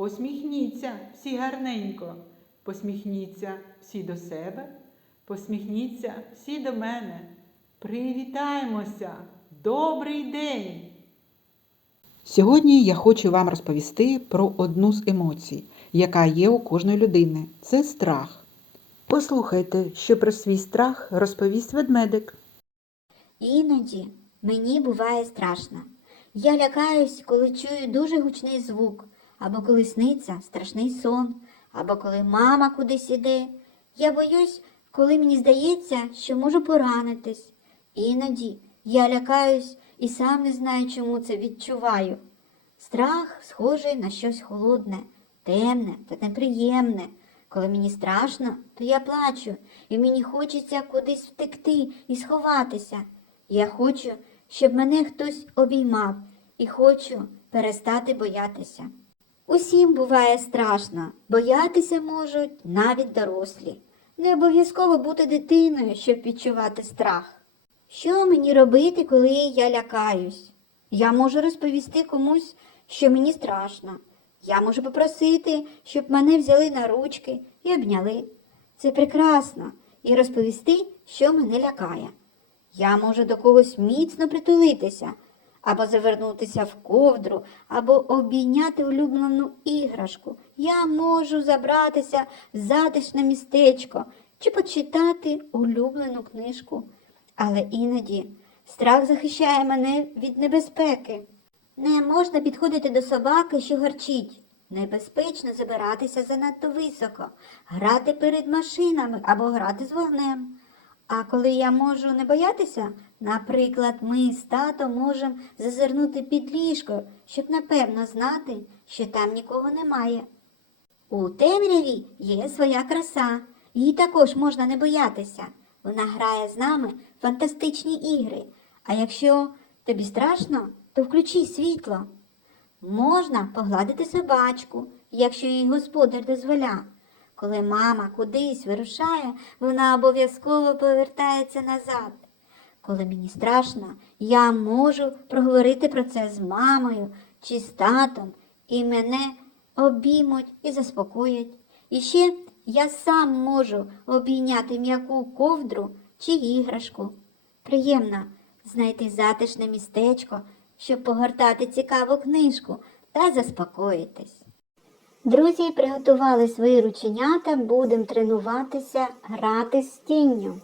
Посміхніться всі гарненько, посміхніться всі до себе, посміхніться всі до мене. Привітаємося! Добрий день! Сьогодні я хочу вам розповісти про одну з емоцій, яка є у кожної людини. Це страх. Послухайте, що про свій страх розповість ведмедик. Іноді мені буває страшно. Я лякаюсь, коли чую дуже гучний звук, або коли сниться страшний сон, або коли мама кудись іде. Я боюсь, коли мені здається, що можу поранитись. Іноді я лякаюсь і сам не знаю, чому це відчуваю. Страх схожий на щось холодне, темне та неприємне. Коли мені страшно, то я плачу, і мені хочеться кудись втекти і сховатися. Я хочу, щоб мене хтось обіймав, і хочу перестати боятися. Усім буває страшно, боятися можуть навіть дорослі. Не обов'язково бути дитиною, щоб відчувати страх. Що мені робити, коли я лякаюсь? Я можу розповісти комусь, що мені страшно. Я можу попросити, щоб мене взяли на ручки і обняли. Це прекрасно і розповісти, що мене лякає. Я можу до когось міцно притулитися, або завернутися в ковдру, або обійняти улюблену іграшку. Я можу забратися в затишне містечко чи почитати улюблену книжку. Але іноді страх захищає мене від небезпеки. Не можна підходити до собаки, що гарчить. Небезпечно забиратися занадто високо, грати перед машинами або грати з вогнем. А коли я можу не боятися, наприклад, ми з татом можемо зазирнути під ліжко, щоб напевно знати, що там нікого немає. У темряві є своя краса, їй також можна не боятися. Вона грає з нами фантастичні ігри. А якщо тобі страшно, то включи світло. Можна погладити собачку, якщо їй господар дозволя. Коли мама кудись вирушає, вона обов'язково повертається назад. Коли мені страшно, я можу проговорити про це з мамою чи з татом, і мене обіймуть і заспокоять. І ще я сам можу обійняти м'яку ковдру чи іграшку. Приємно знайти затишне містечко, щоб погортати цікаву книжку та заспокоїтись. Друзі приготували свої рученята, будемо тренуватися грати з тінню.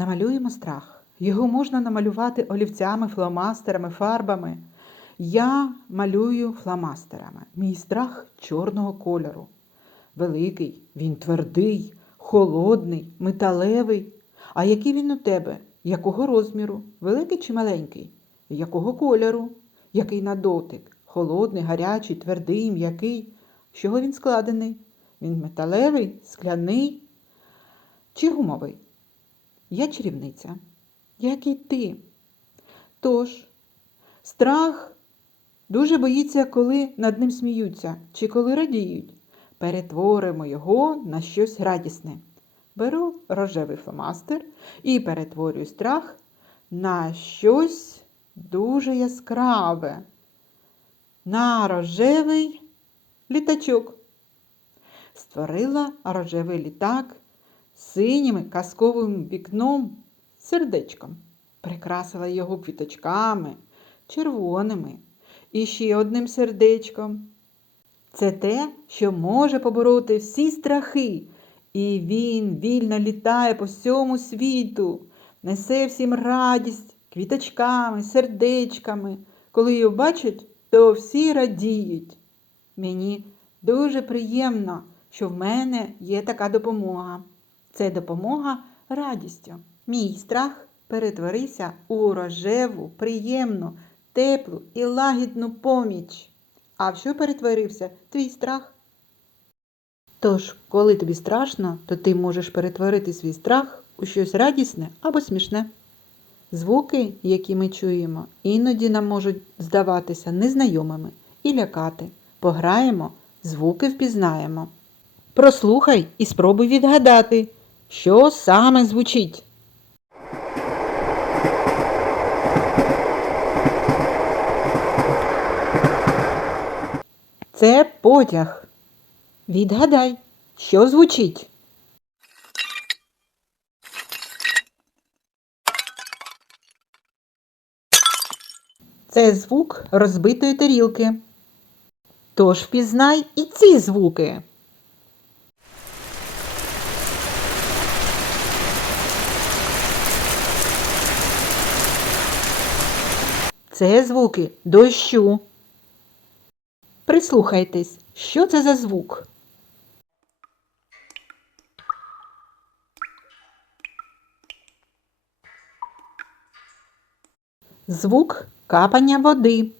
Намалюємо страх. Його можна намалювати олівцями, фломастерами, фарбами. Я малюю фломастерами. Мій страх чорного кольору. Великий, він твердий, холодний, металевий. А який він у тебе? Якого розміру? Великий чи маленький? Якого кольору? Який на дотик? Холодний, гарячий, твердий, м'який. З чого він складений? Він металевий, скляний чи гумовий? Я чарівниця, як і ти. Тож, страх дуже боїться, коли над ним сміються чи коли радіють. Перетворимо його на щось радісне. Беру рожевий фломастер і перетворюю страх на щось дуже яскраве. На рожевий літачок. Створила рожевий літак синім казковим вікном сердечком. Прикрасила його квіточками, червоними і ще одним сердечком. Це те, що може побороти всі страхи, і він вільно літає по всьому світу, несе всім радість квіточками, сердечками. Коли його бачать, то всі радіють. Мені дуже приємно, що в мене є така допомога. Це допомога радістю. Мій страх перетворився у рожеву, приємну, теплу і лагідну поміч. А в що перетворився твій страх? Тож, коли тобі страшно, то ти можеш перетворити свій страх у щось радісне або смішне. Звуки, які ми чуємо, іноді нам можуть здаватися незнайомими і лякати. Пограємо, звуки впізнаємо. Прослухай і спробуй відгадати, що саме звучить. Це потяг. Відгадай, що звучить. Це звук розбитої тарілки. Тож впізнай і ці звуки. Це звуки дощу. Прислухайтесь, що це за звук? Звук капання води.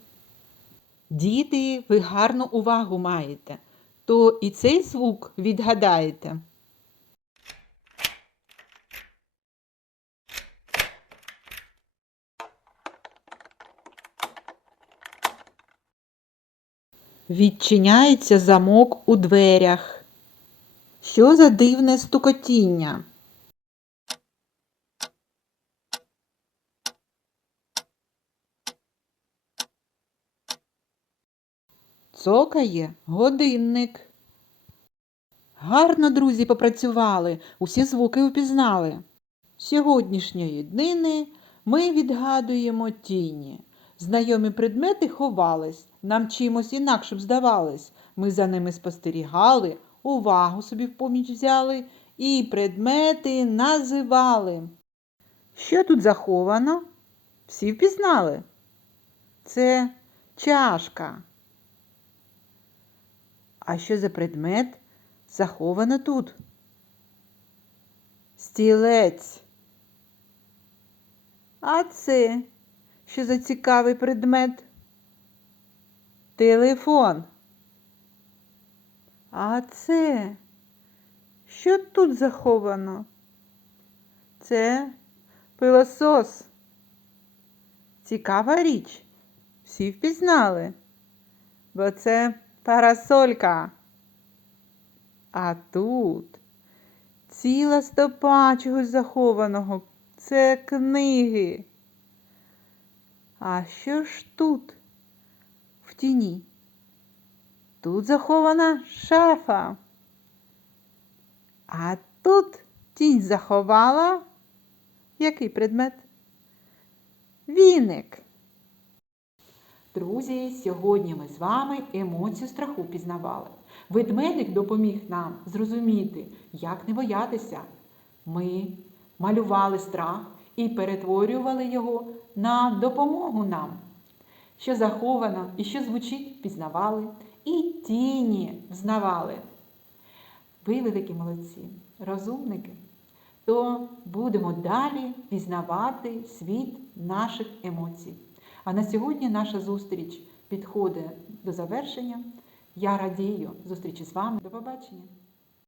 Діти, ви гарну увагу маєте, то і цей звук відгадаєте. Відчиняється замок у дверях. Що за дивне стукотіння? Цокає годинник. Гарно, друзі, попрацювали, усі звуки упізнали. З Сьогоднішньої днини ми відгадуємо тіні. Знайомі предмети ховались, нам чимось інакшим здавались. Ми за ними спостерігали, увагу собі в поміч взяли і предмети називали. Що тут заховано? Всі впізнали? Це чашка. А що за предмет заховано тут? Стілець. А це що за цікавий предмет? Телефон. А це що тут заховано? Це пилосос. Цікава річ. Всі впізнали, бо це парасолька. А тут ціла стопа чогось захованого. Це книги. А що ж тут? В тіні? Тут захована шафа. А тут тінь заховала. Який предмет? Віник. Друзі, сьогодні ми з вами емоцію страху пізнавали. Ведмедик допоміг нам зрозуміти, як не боятися. Ми малювали страх і перетворювали його на допомогу нам. Що заховано і що звучить, пізнавали, і тіні взнавали. Ви великі молодці, розумники, то будемо далі пізнавати світ наших емоцій. А на сьогодні наша зустріч підходить до завершення. Я радію зустрічі з вами. До побачення!